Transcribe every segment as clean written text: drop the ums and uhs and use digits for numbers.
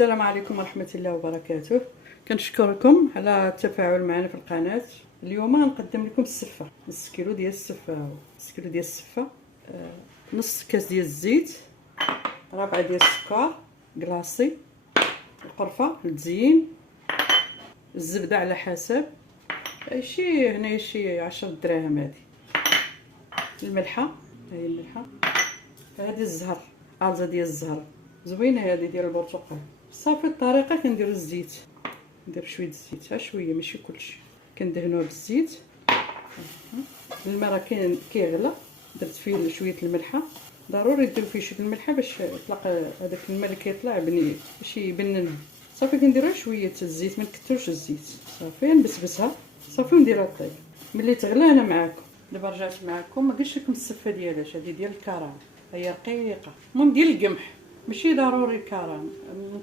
السلام عليكم ورحمة الله وبركاته. كنشكركم على التفاعل معنا في القناة. اليوم غنقدم لكم السفة، نص كيلو ديال السفة، نص كيلو ديال السفة، نص كاس ديال الزيت، ربعة ديال السكر كلاصي، القرفة للتزيين، الزبدة على حسب، شي هنايا شي 10 دراهم. هادي الملحة، هاهي الملحة، هادي الزهر، عرضة ديال الزهر زوينه، هذه ديال البرتقال. صافي الطريقه كنديروا الزيت، ندير شويه الزيت، شويه ماشي كلشي، كندهنوه بالزيت. الماء راه كيغلى، درت فيه شويه الملحه، ضروري ديروا فيه شويه الملحه باش يطلق هذاك الماء اللي كيطلع بني باش يبنن. صافي كنديروا شويه الزيت، ما نكثروش الزيت، صافي نبسبسها صافي ونديرها طيب. ملي تغلى انا معاكم. دابا رجعت معاكم، ما قلتش لكم السفه ديالاش، هذه ديال الكرام، هي رقيقه، المهم ديال القمح، ماشي ضروري الكرام،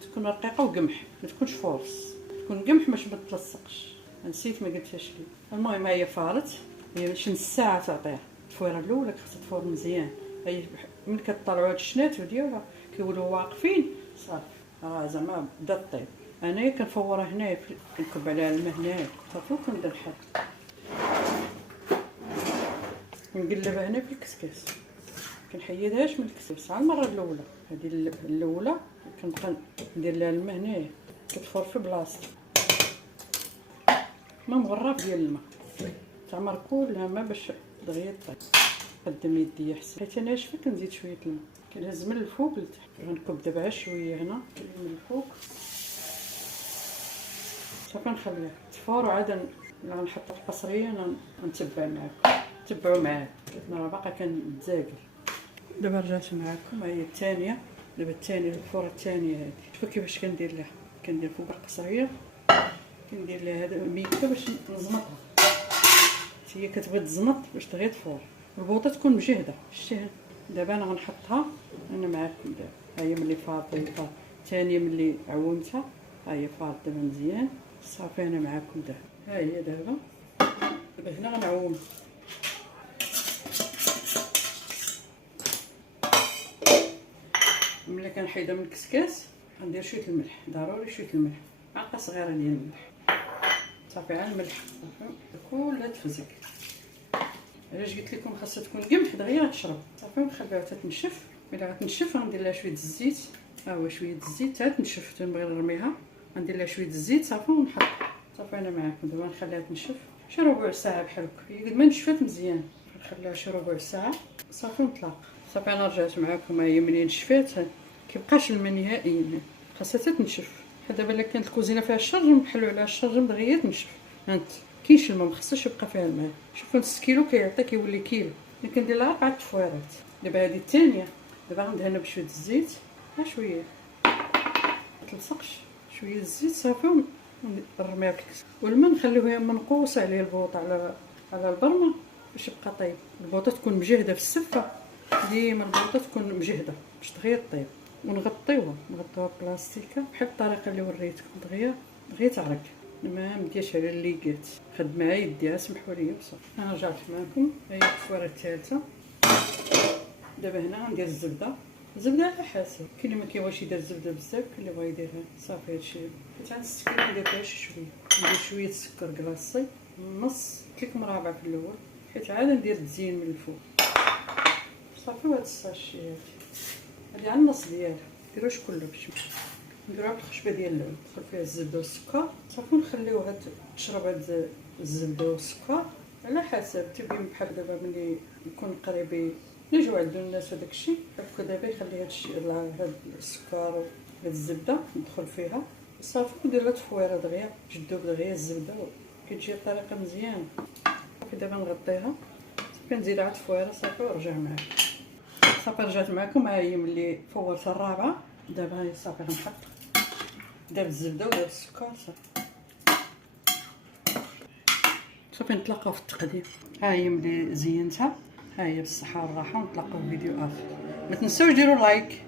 تكون رقيقه وقمح، ما تكونش فورس، تكون قمح باش ما تلصقش. نسيت ما قلتهاش لي. المهم هي فارت، هي شي نص ساعه تعطيها التفويره الاولى، خاصها تفور مزيان. هي ملي كطلعوا هاد الشنات ديالها كيولوا واقفين صافي، زعما بدا طيب. انايا كنفورها هنايا، كنكب عليها الماء هنايا صافي، وكنبدا نحط، نقلبها هنا في الكسكاس، كنحيدهاش من الكسكاس على المره الاولى. هذه الاولى كنبقى ندير لها الماء هنايا، كتفور في بلاصتها، ما مغرف ديال الماء، تعمر كلها ماء باش دغيا طيب. قدم يدي احسن، حيت انا ناشفه كنزيد شويه الماء، كنهز من الفوق لتحت. غنكب دابا شويه هنا من الفوق صافي، نخليها تفور وعاد غنحط القصريه، نتبع معاكم، تبعوا معايا، انا راه باقا كنتزاكل. دابا رجعت معاكم، هي الثانيه، دابا الثانيه الفوره الثانيه هذه. شوفوا كيفاش كندير لها، كندير فوق القصريه، كندير لها هذا ميكه باش نزمطها، هي كتبغي تزمط باش دغيا تفور، البوطه تكون مجهده. شتيها دابا انا غنحطها انا معاكم دابا. ها هي ملي فارت الثانيه، ملي عومتها ها هي فارت دابا مزيان صافي. انا معاكم دابا، ها هي دابا هنا غنعوم. ملي كنحيدها من الكسكاس غندير شويه الملح، ضروري شويه الملح، معلقه صغيره ديال الملح صافي، على الملح صافي كلها تفزك. علاش قلت لكم خاصها تكون قمح دغيا غتشرب صافي، ونخليها حتى تنشف. ملي غتنشف غندير لها شويه الزيت، ها هو شويه الزيت حتى تنشف، تنبغي نرميها غندير لها شويه الزيت صافي ونحط صافي. انا معاكم دابا نخليها تنشف شي ربع ساعه بحال هكا، قد ما نشفات مزيان نخليها شي ربع ساعه صافي ونطلق. صافي انا رجعت معاكم، هي ملي نشفات كيبقاش الماء نهائيا، خاصها حتى تنشف. دابا الا كانت الكوزينه فيها الشرجم نحلوا عليها الشرجم دغيا تنشف. هانت كاينش الماء، مخصوش يبقى فيها الماء. شوفوا نص كيلو كيعطي كيولي كيلو، ملي كندير لها 4 تفويرات. دابا هذه الثانيه، دابا غندهنها بشويه الزيت، شويه ما تلصقش، شويه الزيت صافي، ونرميها في الكاس. والماء نخليوه منقوص عليه البوطه على البرمه باش يبقى طيب. البوطه تكون مجهده في السفه، ديما البوطه تكون مجهده باش دغيا طيب. ونغطيوها بلاستيكه بحال الطريقه اللي وريتكم، دغيا تعرق، ما مدياش على الليكات، خد معايا يديها، سمحوا لي بصح. انا رجعت معكم، هي التفويره الثالثه. دابا هنا غندير الزبده على حسب، كاين اللي ما كيبغيش يدير الزبده بزاف، كاين اللي بغا يديرها صافي. هادشي حيت عند السكر ندير فيها شويه، ندير شويه السكر كلاصي، نص قلت لكم رابع في الاول، حيت عاد ندير التزيين من الفوق صافي. وهاد الساشي هادي على النص ديالها، مديروش كله باش نديروها بالخشبه ديال اللون، ندخل فيها الزبده والسكر صافي، ونخليوها تشرب هاد الزبده والسكر على حسب. تبين بحال دابا ملي يكون قريب يجيو عندو الناس وداك الشيء، هكا دابا يخلي هاد السكر وهاد الزبده ندخل فيها صافي، ندير لها تفويره دغيا باش تذوب دغيا الزبده، كتجي الطريقه مزيان صافي. دابا نغطيها صافي، نزيد عاد تفويره صافي ونرجع معاكم. صافي رجعت معكم، ها هي ملي فورت الرابعه. دابا هاي صافي غنحط، دابا الزبده ودابا السكر صافي نتلاقاو في التقديم. ها هي ملي زينتها، ها هي بالصحه والراحه، ونتلاقاو في فيديو اخر. ما تنساوش ديروا لايك.